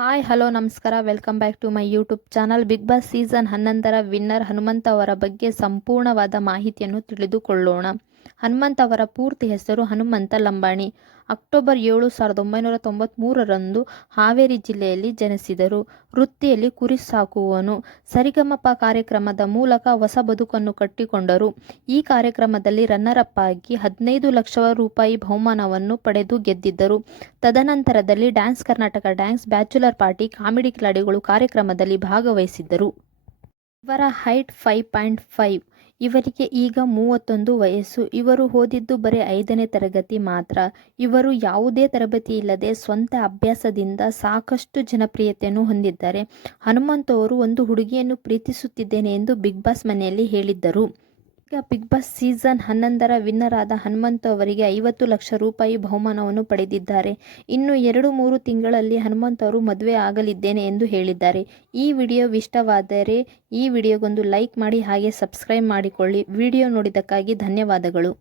Hi hello ನಮಸ್ಕಾರ welcome back to my YouTube channel. Bigg Boss season 11ರ winner Hanumanth ಅವರ ಬಗ್ಗೆ ಸಂಪೂರ್ಣವಾದ ಮಾಹಿತಿಯನ್ನು ತಿಳಿದುಕೊಳ್ಳೋಣ. ಹನುಮಂತ್ ಅವರ ಪೂರ್ತಿ ಹೆಸರು ಹನುಮಂತ ಲಂಬಾಣಿ. ಅಕ್ಟೋಬರ್ 7, 1993ರಂದು ಹಾವೇರಿ ಜಿಲ್ಲೆಯಲ್ಲಿ ಜನಿಸಿದರು. ವೃತ್ತಿಯಲ್ಲಿ ಕುರಿ ಸಾಕುವವನು. ಸರಿಗಮಪ ಕಾರ್ಯಕ್ರಮದ ಮೂಲಕ ಹೊಸ ಬದುಕನ್ನು ಕಟ್ಟಿಕೊಂಡರು. ಈ ಕಾರ್ಯಕ್ರಮದಲ್ಲಿ ರನ್ನರ್ ಅಪ್ ಆಗಿ 15 ಲಕ್ಷ ರೂಪಾಯಿ ಬಹುಮಾನವನ್ನು ಪಡೆದು ಗೆದ್ದಿದ್ದರು. ತದನಂತರದಲ್ಲಿ dance Karnataka dance, bachelor party, comedy ಕಿಲಾಡಿಗಳು ಕಾರ್ಯಕ್ರಮದಲ್ಲಿ ಭಾಗವಹಿಸಿದ್ದರು. ಇವರ ಹೈಟ್ 5.5. ಇವರಿಗೆ ಈಗ 31 ವಯಸ್ಸು. ಇವರು ಓದಿದ್ದು ಬರೀ 5ನೇ ತರಗತಿ ಮಾತ್ರ. ಇವರು ಯಾವುದೇ ತರಬೇತಿ ಇಲ್ಲದೆ ಸ್ವಂತ ಅಭ್ಯಾಸದಿಂದ ಸಾಕಷ್ಟು ಜನಪ್ರಿಯತೆಯನ್ನು ಹೊಂದಿದ್ದಾರೆ. ಹನುಮಂತ್ ಅವರು ಒಂದು ಹುಡುಗಿಯನ್ನು ಪ್ರೀತಿಸುತ್ತಿದ್ದೇನೆ ಎಂದು ಬಿಗ್ ಬಾಸ್ ಮನೆಯಲ್ಲಿ ಹೇಳಿದ್ದರು. ಈಗ ಬಿಗ್ ಬಾಸ್ ಸೀಸನ್ 11ರ ವಿನ್ನರ್ ಆದ ಹನುಮಂತ್ ಅವರಿಗೆ 50 ಲಕ್ಷ ರೂಪಾಯಿ ಬಹುಮಾನವನ್ನು ಪಡೆದಿದ್ದಾರೆ. ಇನ್ನು 2-3 ತಿಂಗಳಲ್ಲಿ ಹನುಮಂತ್ ಅವರು ಮದುವೆ ಆಗಲಿದ್ದೇನೆ ಎಂದು ಹೇಳಿದ್ದಾರೆ. ಈ ವಿಡಿಯೋ ಇಷ್ಟವಾದರೆ ಈ ವಿಡಿಯೋಗೊಂದು ಲೈಕ್ ಮಾಡಿ, ಹಾಗೆ ಸಬ್ಸ್ಕ್ರೈಬ್ ಮಾಡಿಕೊಳ್ಳಿ. ವಿಡಿಯೋ ನೋಡಿದ್ದಕ್ಕಾಗಿ ಧನ್ಯವಾದಗಳು.